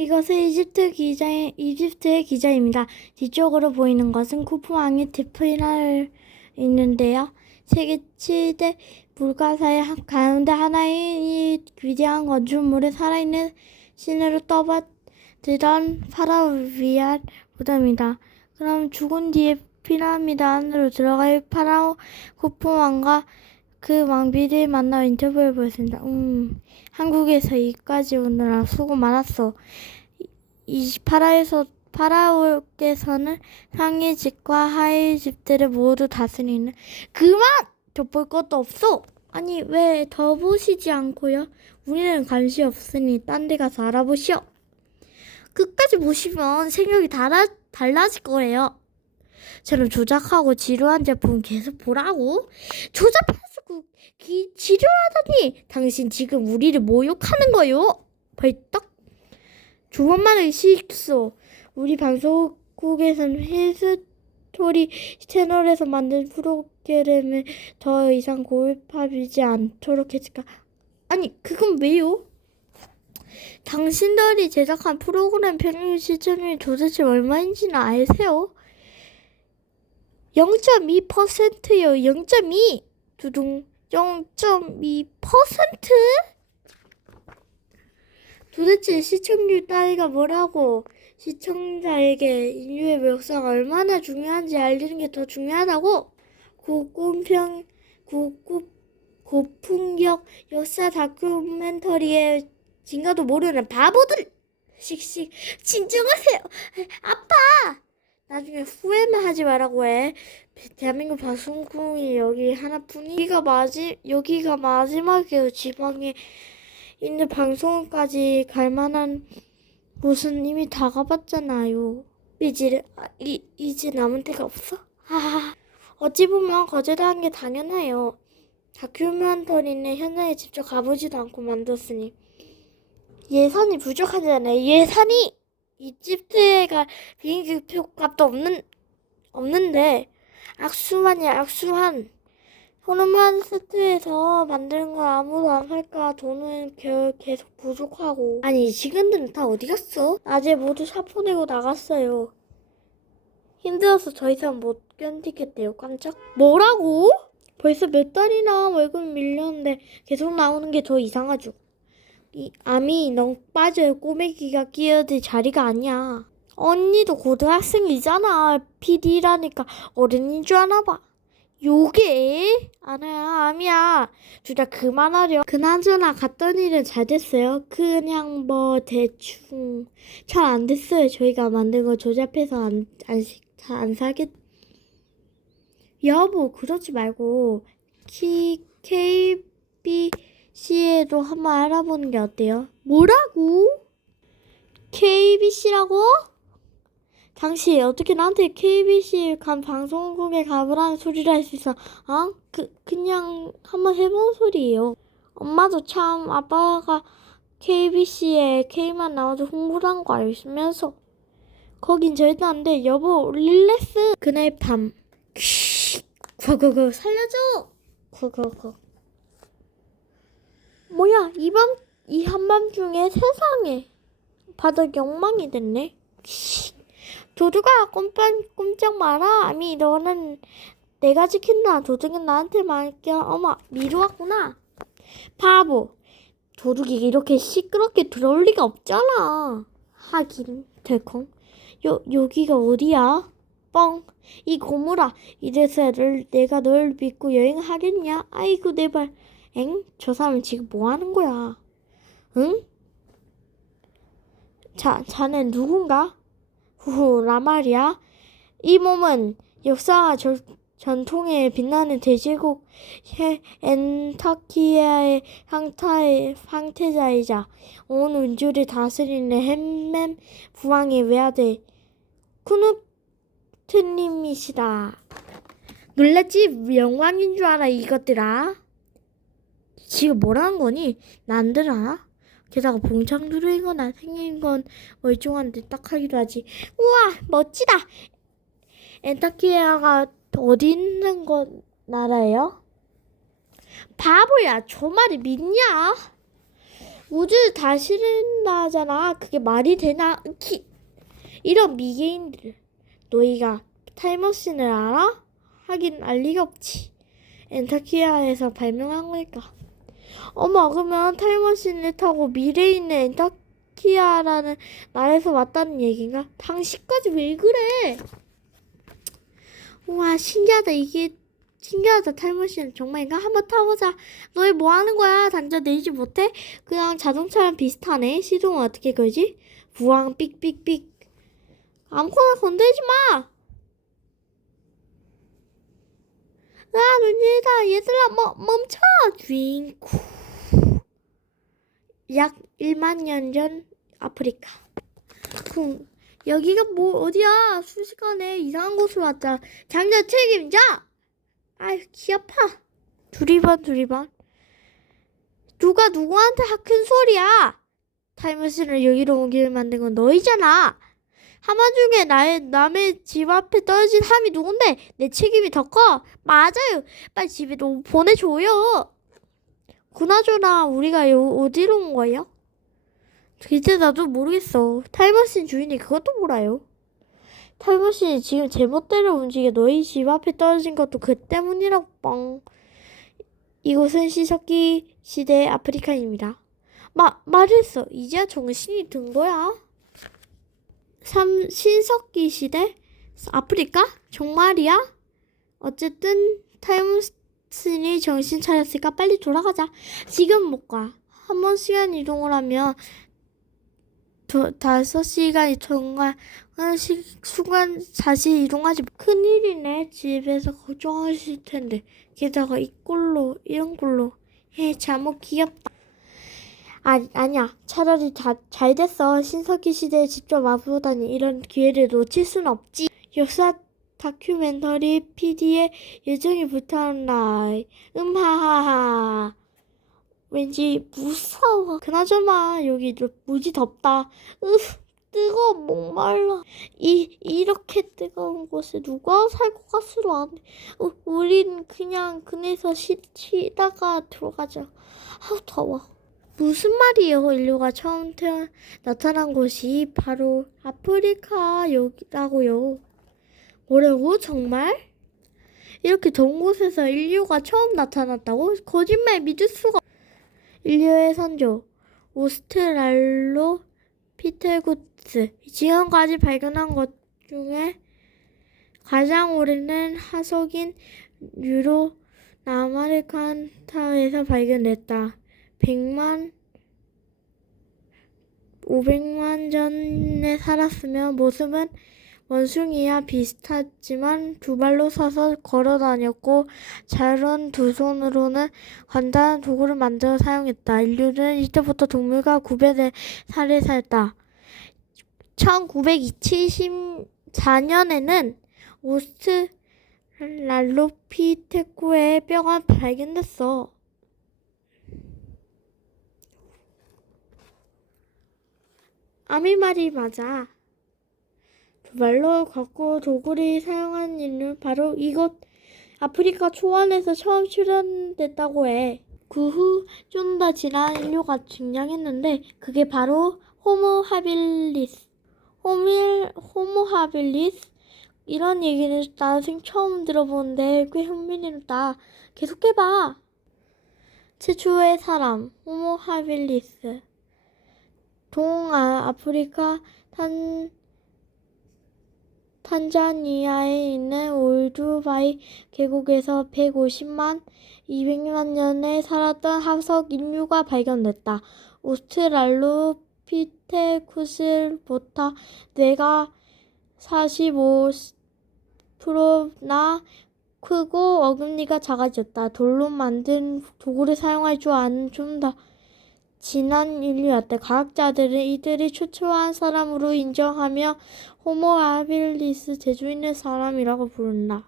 이것은 이집트 기자 이집트의 기자입니다. 뒤쪽으로 보이는 것은 쿠프왕의 테프이나를 있는데요. 세계 7대 불가사의 한- 가운데 하나인 이 위대한 건축물에 살아있는 신으로 떠받들던 파라오 위안 무덤입니다. 그럼 죽은 뒤에 피라미드 안으로 들어갈 파라오 쿠프 왕과 그 왕비를 만나 인터뷰해 보겠습니다. 음, 한국에서 이까지 오느라 수고 많았어. 이- 이 파라에서 파라오께서는 상위 집과 하위 집들을 모두 다스리는 그만! 저볼 것도 없어. 아니 왜 더 보시지 않고요? 우리는 관심 없으니 딴 데 가서 알아보시오. 끝까지 보시면 생각이 달라, 달라질 거예요. 저는 조작하고 지루한 제품 계속 보라고? 그 기, 지루하다니 당신 지금 우리를 모욕하는 거요? 벌떡 주번만의 실수 우리 방송국에서는 힐스토리 채널에서 만든 프로그램을 더 이상 고집하지 않도록 했을까 아니 그건 왜요? 당신들이 제작한 프로그램 평균 시청률이 도대체 얼마인지는 아세요? 0.2%요. 0.2. 두둥. 0.2%? 도대체 시청률 따위가 뭐라고? 시청자에게 인류의 역사가 얼마나 중요한지 알리는 게 더 중요하다고? 고공평, 고급, 고품격 역사 다큐멘터리의 진가도 모르는 바보들! 씩씩, 진정하세요! 아빠! 나중에 후회만 하지 말라고 해. 대한민국 방송국이 여기 하나뿐이 여기가 마지 여기가 마지막이에요. 지방에 있는 방송까지 갈 만한 곳은 이미 다 가봤잖아요. 이제 아, 이 이제 남은 데가 없어? 아 어찌 보면 거절한 게 당연해요. 다큐멘터리는 현장에 직접 가보지도 않고 만들었으니 예산이 부족하잖아요. 예산이 이집트에가 비행기 표 값도 없는 없는데 악수만이야 악수한 호르몬 세트에서 만드는 걸 아무도 안 살까 돈은 겨- 계속 부족하고 아니 직원들은 다 어디 갔어? 낮에 모두 샤프 내고 나갔어요 힘들어서 더 이상 못 견디겠대요 깜짝 뭐라고? 벌써 몇 달이나 월급 밀렸는데 계속 나오는 게 더 이상하죠 이 암이 너무 빠져요. 꼬매기가 끼어들 자리가 아니야. 언니도 고등학생이잖아. PD라니까 어른인 줄 아나 봐. 요게? 아나야, 암이야. 둘 다 그만하려. 그나저나 갔던 일은 잘 됐어요. 그냥 뭐 대충 잘 안 됐어요. 저희가 만든 거 조잡해서 안, 안, 시- 잘안 사겠. 여보, 그러지 말고 키, KB C에도 한번 알아보는 게 어때요? 뭐라고? KBC라고? 당신 어떻게 나한테 KBC 간 방송국에 가보라는 소리를 할 수 있어? 어? 그 그냥 한번 해본 소리예요. 엄마도 참 아빠가 KBC에 K만 나와도 홍보를 한 거 알면서 거긴 절대 안 돼. 여보 릴렉스 그날 밤 그거그 살려줘 그거그 뭐야 이밤 이 한밤중에 세상에 바닥 엉망이 됐네. 도둑아 꼼짝 꼼짝 마라. 아미 너는 내가 지킨다. 도둑은 나한테 맡겨. 어머 미루었구나. 바보. 도둑이 이렇게 시끄럽게 들어올 리가 없잖아. 하긴 덜컹. 요 여기가 어디야? 뻥. 이 고무라. 이래서 를 내가 널 믿고 여행하겠냐? 아이고 내 발. 엥? 저 사람 지금 뭐 하는 거야? 응? 자, 자넨 누군가? 후후, 나 말이야. 이 몸은 역사와 절, 전통에 빛나는 돼지국 해, 엔타키아의 황타의 황태자이자 온 운주를 다스리는 햄맴 부왕의 외아들 쿠누트님이시다. 놀랐지? 영광인 줄 알아 이것들아. 지금 뭐라는 거니? 난들 알아? 게다가 봉창 들어있거나 생긴 건 멀쩡한데 딱 하기도 하지. 우와 멋지다. 엔타키아가 어디 있는 건 나라예요? 바보야 저 말이 믿냐? 우주를 다 싫은다잖아. 그게 말이 되나? 키. 이런 미개인들. 너희가 타임머신을 알아? 하긴 알 리가 없지. 엔타키아에서 발명한 거니까. 어머, 그러면 타임머신을 타고 미래에 있는 엔타키아라는 나라에서 왔다는 얘긴가? 당신까지 왜 그래? 우와, 신기하다. 이게 신기하다. 타임머신 정말인가? 한번 타보자. 너희 뭐 하는 거야? 당장 내리지 못해? 그냥 자동차랑 비슷하네. 시동은 어떻게 걸지? 부왕 삑삑삑. 아무거나 건들지 마. 아, 눈이다. 얘들아, 뭐, 멈춰. 윙쿠. 약 1만 년 전 아프리카. 쿵. 여기가 뭐 어디야? 순식간에 이상한 곳으로 왔다. 장자 책임자. 아유, 귀 아파. 두리번 두리번. 누가 누구한테 큰 소리야? 타임머신을 여기로 옮기게 만든 건 너희잖아. 하마중에 나의 남의 집 앞에 떨어진 함이 누군데 내 책임이 더 커. 맞아요. 빨리 집에 좀 보내줘요. 그나저나 우리가 요 어디로 온 거예요? 글쎄 나도 모르겠어. 타임머신 주인이 그것도 몰라요. 타임머신이 지금 제멋대로 움직여 너희 집 앞에 떨어진 것도 그 때문이라고 뻥. 이곳은 신석기 시대 아프리카입니다. 마, 말했어. 이제야 정신이 든 거야. 삼, 신석기 시대? 아프리카? 정말이야? 어쨌든 타임머신이 정신 차렸으니까 빨리 돌아가자. 지금 못 가. 한 번 시간 이동을 하면 두, 다섯 시간이 정말 한 시, 순간 다시 이동하지 큰일이네 집에서 걱정하실 텐데 게다가 이 꼴로 이런 꼴로 해 잠옷 귀엽다 아, 아니야 차라리 다, 잘 됐어 신석기 시대에 직접 와보다니 이런 기회를 놓칠 순 없지 역사 다큐멘터리 PD의 예정이 불타는 날 음하하하 왠지 무서워. 그나저나 여기 무지 덥다. 으 뜨거워 목말라. 이 이렇게 뜨거운 곳에 누가 살 것 같지도 않네. 어, 우린 그냥 그네서 쉬, 쉬다가 들어가자. 아우 더워. 무슨 말이에요? 인류가 처음 태어 나타난 곳이 바로 아프리카 여기라고요. 뭐라고? 정말? 이렇게 더운 곳에서 인류가 처음 나타났다고? 거짓말 믿을 수가 인류의 선조 오스트랄로 피테구스 지금까지 발견한 것 중에 가장 오래된 화석인 유로 남아메리칸타에서 발견됐다. 100만 500만 전에 살았으면 모습은 원숭이와 비슷하지만 두 발로 서서 걸어 다녔고 자유로운 두 손으로는 간단한 도구를 만들어 사용했다. 인류는 이때부터 동물과 구별된 살을 살다. 1974년에는 오스트랄로피테쿠의 뼈가 발견됐어. 아미 말이 맞아. 두 발로 걷고 도구를 사용한 인류 바로 이곳 아프리카 초원에서 처음 출현됐다고 해. 그 후 좀 더 지난 인류가 등장했는데 그게 바로 호모 하빌리스. 호밀 호모 하빌리스 이런 얘기는 나생 처음 들어보는데 꽤 흥미롭다. 계속해봐. 최초의 사람 호모 하빌리스. 동아프리카 탄 탄자니아에 있는 올두바이 계곡에서 150만 200만 년에 살았던 화석 인류가 발견됐다. 오스트랄로피테쿠스보다 뇌가 45%나 크고 어금니가 작아졌다. 돌로 만든 도구를 사용할 줄 아는 좀더 지난 인류였대. 과학자들은 이들이 초초한 사람으로 인정하며 호모 하빌리스 재주 있는 사람이라고 부른다.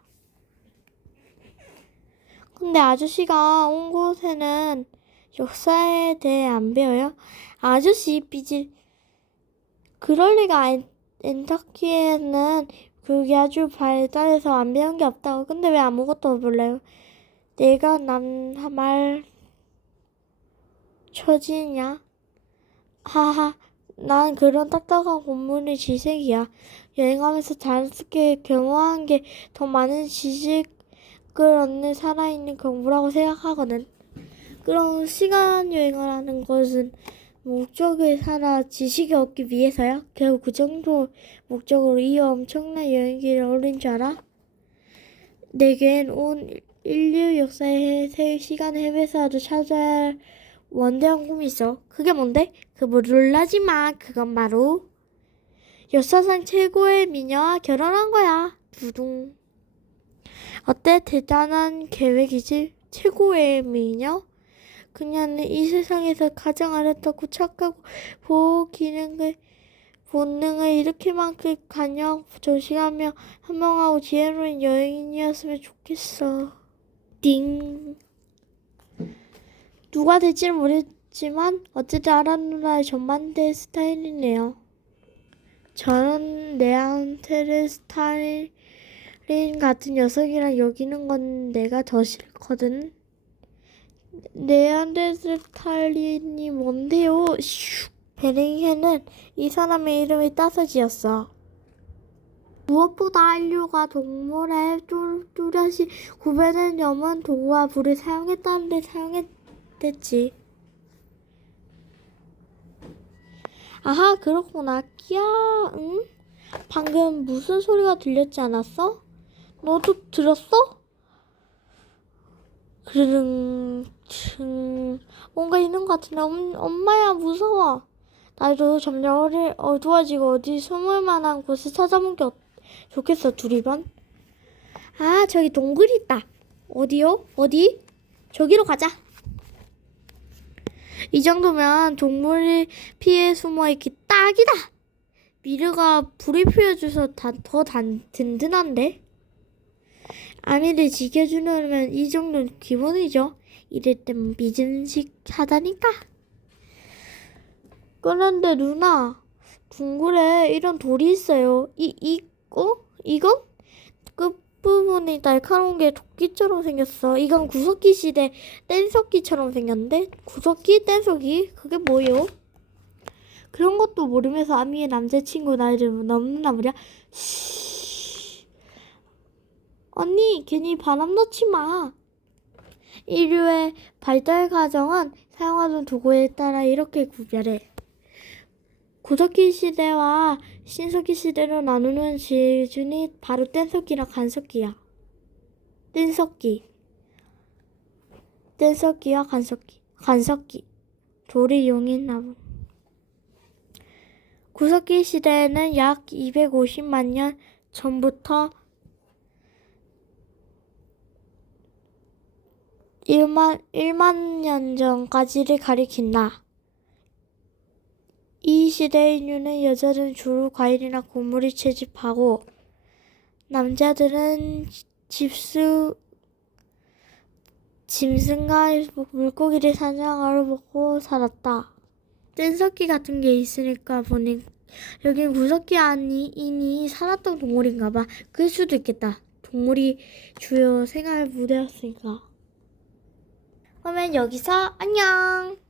근데 아저씨가 온 곳에는 역사에 대해 안 배워요? 아저씨 삐질. 그럴 리가 엔- 엔터키에는 그게 아주 발달해서 안 배운 게 없다고. 근데 왜 아무것도 몰라요? 내가 남 말 처지냐? 하하, 난 그런 딱딱한 공문의 지색이야. 여행하면서 자연스럽게 경험한 게 더 많은 지식을 얻는 살아있는 공부라고 생각하거든. 그럼 시간 여행을 하는 것은 목적을 살아 지식을 얻기 위해서야? 결국 그 정도 목적으로 이 엄청난 여행기를 오른 줄 알아? 내겐 온 인류 역사의 새 시간을 헤매서라도 찾아야 할 원대한 꿈이 있어. 그게 뭔데? 그뭐 놀라지 마. 그건 바로 역사상 최고의 미녀와 결혼한 거야. 두둥. 어때? 대단한 계획이지? 최고의 미녀? 그녀는 이 세상에서 가장 아름답고 착하고 보호 기능을 본능을 이렇게만큼 간역 조심하며 현명하고 지혜로운 여인이었으면 좋겠어. 띵. 누가 될지는 모르지만 어쨌든 아라 누나의 전만대 스타일이네요. 저는 네안테르 스타일인 같은 녀석이랑 여기는 건 내가 더 싫거든. 네안데르탈린이 뭔데요? 슉. 베링해는 이 사람의 이름을 따서 지었어. 무엇보다 인류가 동물의 뚜- 뚜렷이 구별된 염원 도구와 불을 사용했다는데 사용했 댔지. 아하 그렇구나. 끼야 응? 방금 무슨 소리가 들렸지 않았어? 너도 들었어? 그르릉 층 뭔가 있는 것 같은데 엄, 엄마야 무서워. 나도 점점 어리, 어두워지고 어디 숨을 만한 곳을 찾아본 게 없, 좋겠어 두리번. 아 저기 동굴 있다. 어디요? 어디? 저기로 가자. 이 정도면 동물이 피해 숨어있기 딱이다. 미르가 불을 피워줘서 다, 더 단, 든든한데? 아미를 지켜주려면 이 정도는 기본이죠. 이럴 땐 믿음직 하다니까. 그런데 누나, 둥글에 이런 돌이 있어요. 이, 이, 어? 이건? 끝부분이 날카로운 게 도끼처럼 생겼어. 이건 구석기 시대 뗀석기처럼 생겼는데? 구석기? 뗀석기? 그게 뭐예요? 그런 것도 모르면서 아미의 남자친구 나이를 넘는단 말이야. 쉬. 언니, 괜히 바람 넣지 마. 인류의 발달 과정은 사용하던 도구에 따라 이렇게 구별해. 구석기 시대와 신석기 시대로 나누는 기준이 바로 뗀석기랑 간석기야. 뗀석기. 뗀석기와 간석기. 간석기. 돌이 용인 나무. 구석기 시대에는 약 250만 년 전부터 1만, 1만 년 전까지를 가리킨다. 이 시대의 인류는 여자들은 주로 과일이나 곡물을 채집하고 남자들은 집수 짐승과 물고기를 사냥하러 먹고 살았다. 뗀석기 같은 게 있으니까 보니 여긴 구석기 아니니 살았던 동물인가 봐. 그럴 수도 있겠다. 동물이 주요 생활 무대였으니까. 그러면 여기서 안녕.